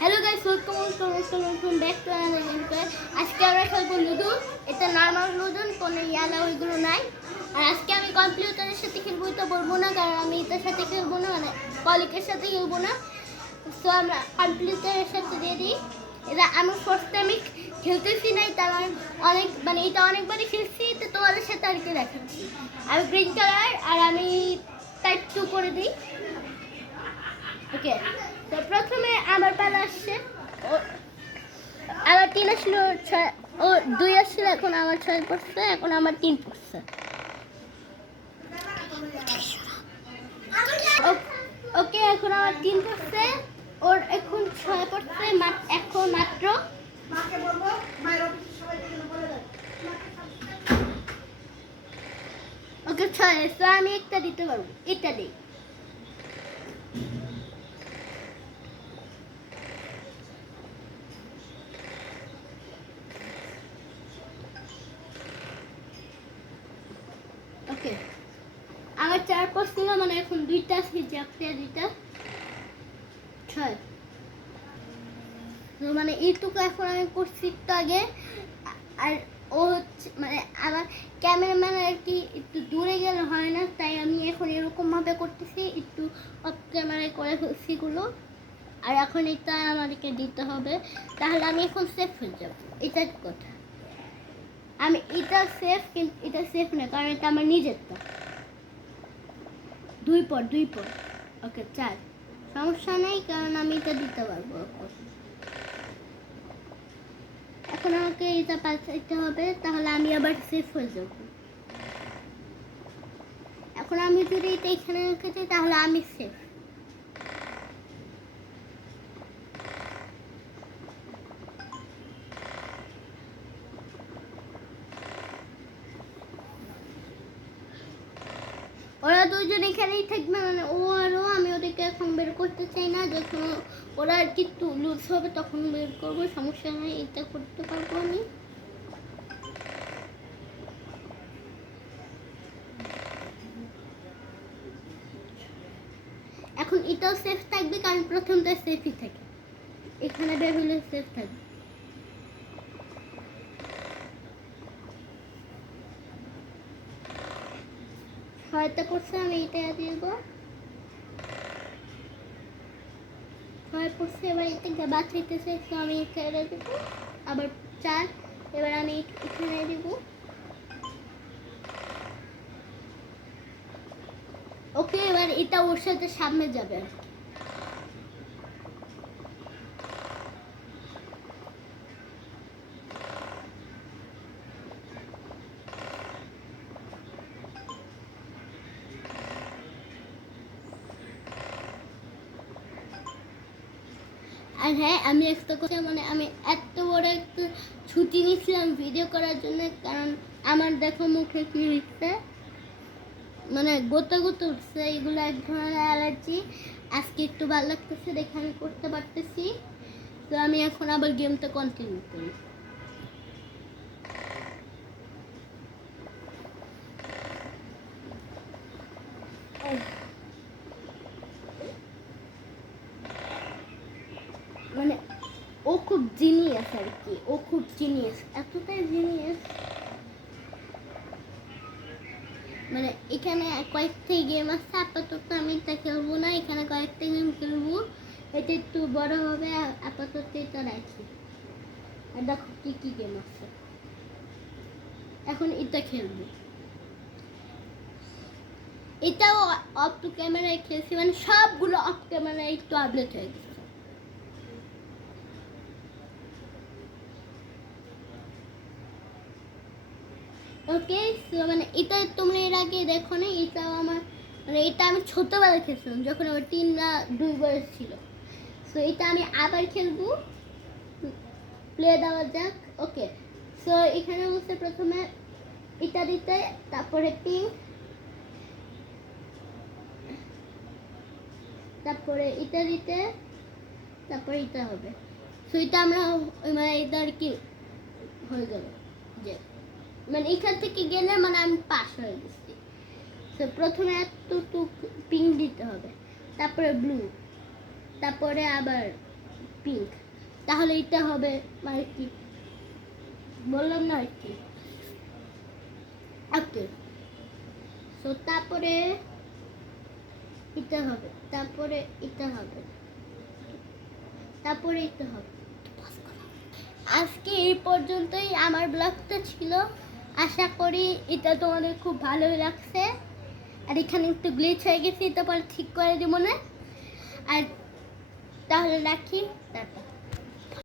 Hello guys, welcome back to another game play. আজকে আমরা খেলবো লুডো। এটা নর্মাল লুডো, কোনো ইয়ালা ওইগুলো নাই। আর আজকে আমি কম্পিউটারের সাথে খেলবো, এটা বলবো না, কারণ আমি এটার সাথে খেলবো না, মানে কলিকের সাথে খেলবো না। তো আমরা কম্পিউটারের সাথে দিয়ে দিই। এটা আমি ফার্স্ট টাইম খেলতেছি না, এটা আমার অনেক মানে এটা অনেকবারই খেলছি, তো তোমাদের সাথে আর কি দেখাচ্ছি। আমি গ্রিন কালার আর আমি টাইপ 2 করে দিই। ওকে, তো প্রথমে আমার পালা আসছে। আমার 3 আসলো, 6 ও 2 আসছিল, এখন আমার 6 পড়ছে, এখন আমার 3 পড়ছে। ওকে, এখন আমার 3 পড়ছে, ওর এখন 6 পড়ছে, এখন মাত্র ওকে 6। তো আমি একটা দিতে পারবো, এটা দিই। ওকে, আমার 4 পড়ছিল, মানে এখন 2টা আছে, একটা 2টা 6। তো মানে এইটুকু এখন আমি করছি একটু আগে। আর ও হচ্ছে মানে আমার ক্যামেরাম্যান আর কি একটু দূরে গেলে হয় না, তাই আমি এখন এরকমভাবে করতেছি, একটু অফ ক্যামেরায় করে ফেলছিগুলো। আর এখন এটা আমাদেরকে দিতে হবে, তাহলে আমি এখন সেফ হয়ে যাব। এটার কথা, আমি এটা সেফ, কিন্তু এটা সেফ না, কারণ এটা আমার নিজেরটা। 2 পর ওকে 4, সমস্যা নেই, কারণ আমি এটা দিতে পারবো। এখন আমাকে এটা পাঠাইতে হবে, তাহলে আমি আবার সেফ হয়ে যাব। এখন আমি যদি এটা এখানে রেখে দিই, তাহলে আমি সেফ। ওরা দুজন এখানেই থাকবে, মানে ও আর ও। আমি ওদেরকে এখন বের করতে চাই না, যখন ওরা আর কি লুজ হবে তখন বের করবো, সমস্যা নেই, এটা করতে পারবো আমি। এখন এটাও সেফ থাকবে, কারণ প্রথমটা সেফই থাকে, এখানে বের হলে সেফ থাকবে। হয়তো করছে, আমি এটা দিব। 6 পড়ছে, এবার এটা বাঁচাইতেছে, তো আমি এখানে দিব। আবার 4, এবার আমি এখানে দিব। ওকে, এবার এটা ওর সাথে সামনে যাবে। আর হ্যাঁ, আমি একটা কথা, মানে আমি এত বড় একটা ছুটি নিয়েছিলাম ভিডিও করার জন্য, কারণ আমার দেখো মুখে কি হচ্ছে, মানে গোতা গোতা উঠছে, এগুলো এক ধরনের অ্যালার্জি। আজকে একটু ভালো লাগতেছে দেখে আমি করতে পারতেছি। তো আমি এখন আবার গেমটা কন্টিনিউ করি। মানে ও খুব জিনিয়াস আর কি, ও খুব জিনিয়াস, এতটাই জিনিয়াস। মানে এখানে কয়েকটা গেম আছে, আপাতত আমি এটা খেলবো না, এখানে কয়েকটা গেম খেলবো, এটা একটু বড় হবে, আপাতত এটা রাখি। আর দেখো কি কি গেম আছে, এখন এটা খেলবো। এটাও অফ টু ক্যামেরায় খেলছি, মানে সবগুলো অফ ক্যামেরায় একটু আপডেট হয়ে গেছে। ওকে, সো মানে এটা তোমরা এর আগে দেখো না, এটাও আমার, মানে এটা আমি ছোটবেলায় খেলছিলাম, যখন আমার 3 না 2 বয়স ছিল। সো এটা আমি আবার খেলবো, প্লে দেওয়া যাক। ওকে, সো এখানে হচ্ছে প্রথমে এটা দিতে, তারপরে পিঙ্ক, তারপরে এটা দিতে, তারপরে এটা হবে। সো এটা আমরা মানে এটা আর কি হয়ে গেল, যে মানে এখান থেকে গেলে মানে আমি পাস হয়ে গেছি। তো প্রথমে এতটুকু পিঙ্ক দিতে হবে, তারপরে ব্লু, তারপরে আবার পিঙ্ক, তাহলে এটা হবে মানে কি বললাম না আর কি। ওকে, তো তারপরে এটা হবে, তারপরে এটা হবে, তারপরে এটা হবে। আজকে এই পর্যন্তই আমার ব্লগটা ছিল। আশা করি এটা তোমাদের খুব ভালোই লাগছে। আর এখানে একটু গ্লিচ হয়ে গেছে, এটা পরে ঠিক করে দেবো না। আর তাহলে রাখি, টাটা।